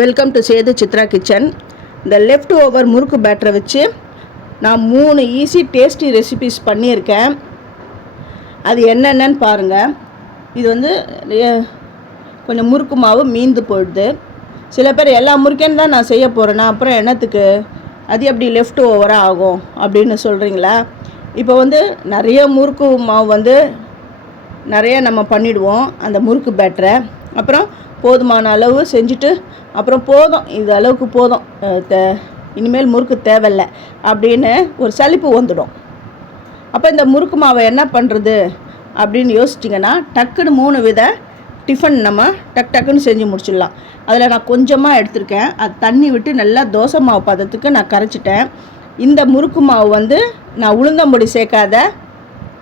Welcome to Sethu Chitra kitchen இந்த left over murukku பேட்டரை வச்சு நான் மூணு ஈஸி டேஸ்டி ரெசிபிஸ் பண்ணியிருக்கேன். அது என்னென்னு பாருங்கள் இது வந்து கொஞ்சம் முறுக்கு மாவு மீந்து போயிடுது. சில பேர் எல்லா முறுக்கேன்னு தான் நான் செய்ய போகிறேன்னா அப்புறம் என்னத்துக்கு? அது எப்படி லெஃப்ட் ஓவராக ஆகும் அப்படின்னு சொல்கிறீங்களா இப்போ வந்து நிறைய முறுக்கு மாவு வந்து நிறைய நம்ம பண்ணிடுவோம் அந்த முறுக்கு பேட்டரை அப்புறம் போதுமான அளவு செஞ்சுட்டு அப்புறம் போதும் இது அளவுக்கு போதும் இனிமேல் முறுக்கு தேவையில்ல அப்படின்னு ஒரு சலிப்பு வந்துடும். அப்போ இந்த முறுக்கு மாவை என்ன பண்ணுறது அப்படின்னு யோசிச்சிங்கன்னா டக்குன்னு மூணு வித டிஃபன் நம்ம டக் டக்குன்னு செஞ்சு முடிச்சிடலாம். அதில் நான் கொஞ்சமாக எடுத்திருக்கேன். அது தண்ணி விட்டு நல்லா தோசை மாவு பதத்துக்கு நான் கரைச்சிட்டேன். இந்த முறுக்கு மாவு வந்து நான் உளுந்தம்பொடி சேர்க்காத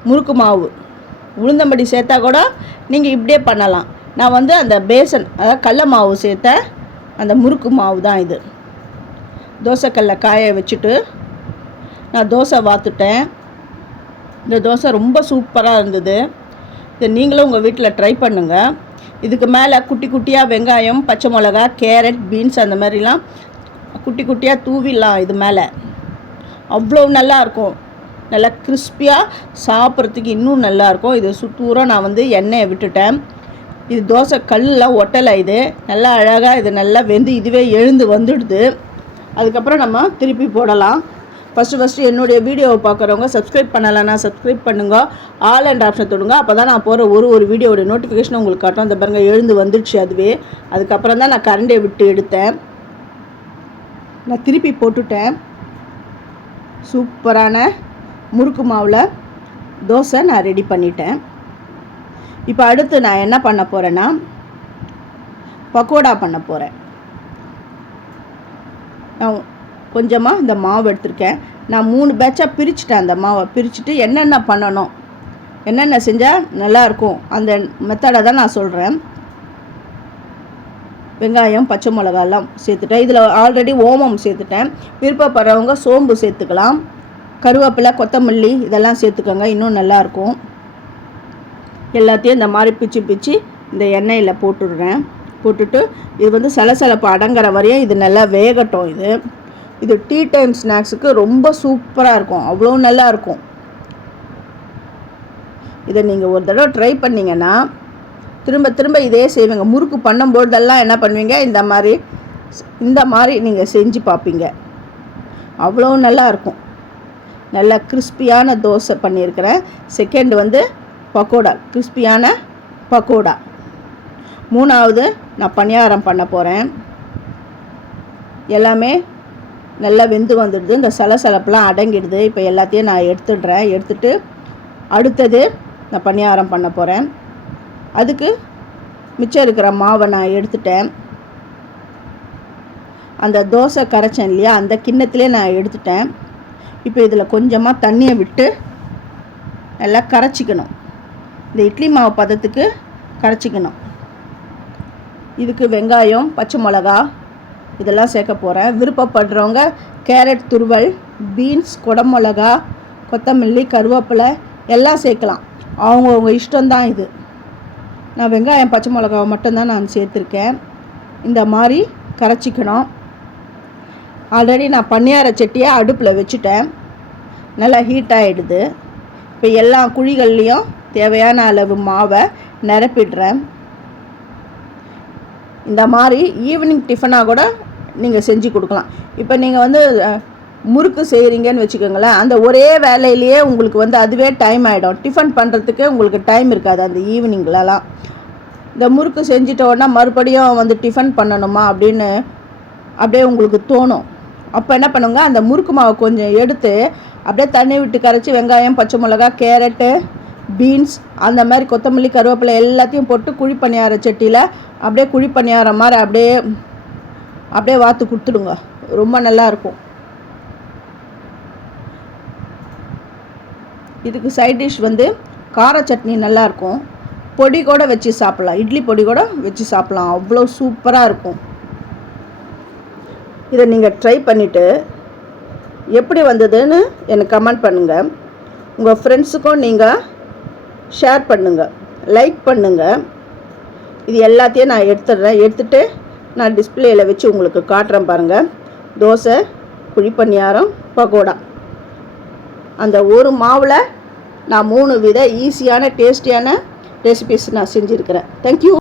முறுக்கு மாவு. உளுந்தம்படி சேர்த்தா கூட நீங்கள் இப்படியே பண்ணலாம். நான் வந்து அந்த பேசன் அதாவது கடல மாவு சேர்த்த அந்த முறுக்கு மாவு தான் இது. தோசைக்கல்ல காய வச்சுட்டு நான் தோசை வாத்துட்டேன். இந்த தோசை ரொம்ப சூப்பராக இருந்தது. இதை நீங்களும் உங்கள் வீட்டில் ட்ரை பண்ணுங்கள் இதுக்கு மேலே குட்டி குட்டியாக வெங்காயம் பச்சை மிளகா கேரட் பீன்ஸ் அந்த மாதிரிலாம் குட்டி குட்டியாக தூவிடலாம் இது மேலே. அவ்வளோ நல்லாயிருக்கும் நல்லா கிறிஸ்பியாக சாப்பிட்றதுக்கு இன்னும் நல்லாயிருக்கும் இது சுத்தூரம் நான் வந்து எண்ணெயை விட்டுட்டேன். இது தோசை கல்லாம் ஒட்டலை இது. நல்லா அழகாக இது நல்லா வெந்து இதுவே எழுந்து வந்துடுது. அதுக்கப்புறம் நம்ம திருப்பி போடலாம். ஃபஸ்ட்டு ஃபஸ்ட்டு என்னுடைய வீடியோவை பார்க்குறவங்க சப்ஸ்கிரைப் பண்ணலைன்னா சப்ஸ்கிரைப் பண்ணுங்க. ஆல் அண்ட் ஆப்ஷன் தொடுங்க. அப்போ தான் நான் போகிற ஒரு ஒரு வீடியோட நோட்டிஃபிகேஷன் உங்களுக்கு காட்டும். அந்த பாருங்கள் எழுந்து வந்துடுச்சு அதுவே. அதுக்கப்புறம் தான் நான் கரண்டை விட்டு எடுத்தேன். நான் திருப்பி போட்டுட்டேன். சூப்பரான முறுக்கு மாவில் தோசை நான் ரெடி பண்ணிட்டேன். இப்போ அடுத்து நான் என்ன பண்ண போகிறேன்னா பக்கோடா பண்ண போகிறேன் நான் கொஞ்சமாக இந்த மாவு எடுத்திருக்கேன். நான் மூணு பேட்சாக பிரிச்சுட்டேன் அந்த மாவை. பிரிச்சுட்டு என்னென்ன பண்ணணும் என்னென்ன செஞ்சால் நல்லாயிருக்கும் அந்த மெத்தடை தான் நான் சொல்கிறேன் வெங்காயம் பச்சை மிளகாலாம் சேர்த்துட்டேன். இதில் ஆல்ரெடி ஓமம் சேர்த்துட்டேன். விருப்பப்படுறவங்க சோம்பு சேர்த்துக்கலாம். கருவேப்பிலை கொத்தமல்லி இதெல்லாம் சேர்த்துக்கோங்க. இன்னும் நல்லாயிருக்கும் எல்லாத்தையும் இந்த மாதிரி பிச்சு பிச்சு இந்த எண்ணெயில் போட்டுடுறேன். போட்டுட்டு இது வந்து சலசலப்பு அடங்குற வரையும் இது நல்லா வேகட்டும் இது. இது டீ டைம் ஸ்நாக்ஸுக்கு ரொம்ப சூப்பராக இருக்கும். அவ்வளோ நல்லா இருக்கும். இதை நீங்கள் ஒரு தடவை ட்ரை பண்ணிங்கன்னா திரும்ப திரும்ப இதே செய்வீங்க. முறுக்கு பண்ணும்போதெல்லாம் என்ன பண்ணுவீங்க? இந்த மாதிரி இந்த மாதிரி நீங்கள் செஞ்சு பார்ப்பீங்க. அவ்வளோ நல்லா இருக்கும். கிறிஸ்பியான தோசை பண்ணியிருக்கிறேன். செகண்ட் வந்து பக்கோடா கிறிஸ்பியான பக்கோடா. மூணாவது நான் பணியாரம் பண்ண போகிறேன் எல்லாமே நல்லா வெந்து வந்துடுது. இந்த சலசலப்பெலாம் அடங்கிடுது. இப்போ எல்லாத்தையும் நான் எடுத்துடுறேன். எடுத்துட்டு அடுத்தது நான் பணியாரம் பண்ண போகிறேன் அதுக்கு மிச்சம் இருக்கிற மாவை நான் எடுத்துட்டேன். அந்த தோசை கரைச்சேன் இல்லையா? அந்த கிண்ணத்திலே நான் எடுத்துட்டேன். இப்போ இதில் கொஞ்சமாக தண்ணியை விட்டு நல்லா கரைச்சிக்கணும். இந்த இட்லி மாவு பதத்துக்கு கரைச்சிக்கணும். இதுக்கு வெங்காயம் பச்சை மிளகா இதெல்லாம் சேர்க்க போகிறேன் விருப்பப்படுறவங்க கேரட் துருவல் பீன்ஸ் குடமிளகா கொத்தமல்லி கருவேப்பிலை எல்லாம் சேர்க்கலாம். அவங்கவுங்க இஷ்டம்தான் இது. நான் வெங்காயம் பச்சை மிளகாவை மட்டும்தான் நான் சேர்த்துருக்கேன். இந்த மாதிரி கரைச்சிக்கணும். ஆல்ரெடி நான் பன்னியார சட்டியை அடுப்பில் வச்சுட்டேன். நல்லா ஹீட் ஆகிடுது இப்போ எல்லா குழிகள்லேயும் தேவையான அளவு மாவை நிரப்பிடுறேன். இந்த மாதிரி ஈவினிங் டிஃபனாக கூட நீங்கள் செஞ்சு கொடுக்கலாம். இப்போ நீங்கள் வந்து முறுக்கு செய்கிறீங்கன்னு வச்சுக்கோங்களேன் அந்த ஒரே வேலையிலேயே உங்களுக்கு வந்து அதுவே டைம் ஆகிடும் டிஃபன் பண்ணுறதுக்கு உங்களுக்கு டைம் இருக்காது அந்த ஈவினிங்லலாம் இந்த முறுக்கு செஞ்சிட்ட மறுபடியும் வந்து டிஃபன் பண்ணணுமா அப்படின்னு அப்படியே உங்களுக்கு தோணும். அப்போ என்ன பண்ணுங்க அந்த முறுக்கு மாவை கொஞ்சம் எடுத்து அப்படியே தண்ணி விட்டு கரைச்சி வெங்காயம் பச்சை மிளகா கேரட்டு பீன்ஸ் அந்த மாதிரி கொத்தமல்லி கருவேப்பிலை எல்லாத்தையும் போட்டு குழி பணியார சட்டியில் அப்படியே குழி பணியார மாதிரி அப்படியே அப்படியே வாத்து கொடுத்துடுங்க. ரொம்ப நல்லாயிருக்கும் இதுக்கு சைட் டிஷ் வந்து கார சட்னி நல்லாயிருக்கும் பொடி கூட வச்சு சாப்பிட்லாம். இட்லி பொடி கூட வச்சு சாப்பிட்லாம். அவ்வளோ சூப்பராக இருக்கும். இதை நீங்கள் ட்ரை பண்ணிவிட்டு எப்படி வந்ததுன்னு எனக்கு கமெண்ட் பண்ணுங்கள் உங்கள் ஃப்ரெண்ட்ஸுக்கும் நீங்கள் ஷேர் பண்ணுங்கள் லைக் பண்ணுங்கள் இது எல்லாத்தையும் நான் எடுத்துடுறேன். எடுத்துகிட்டு நான் டிஸ்பிளேயில் வச்சு உங்களுக்கு காட்டுறேன் பாருங்கள் தோசை குழிப்பணியாரம் பக்கோடா அந்த ஒரு மாவில் நான் மூணு வித ஈஸியான டேஸ்டியான ரெசிபிஸ் நான் செஞ்சுருக்கிறேன். தேங்க்யூ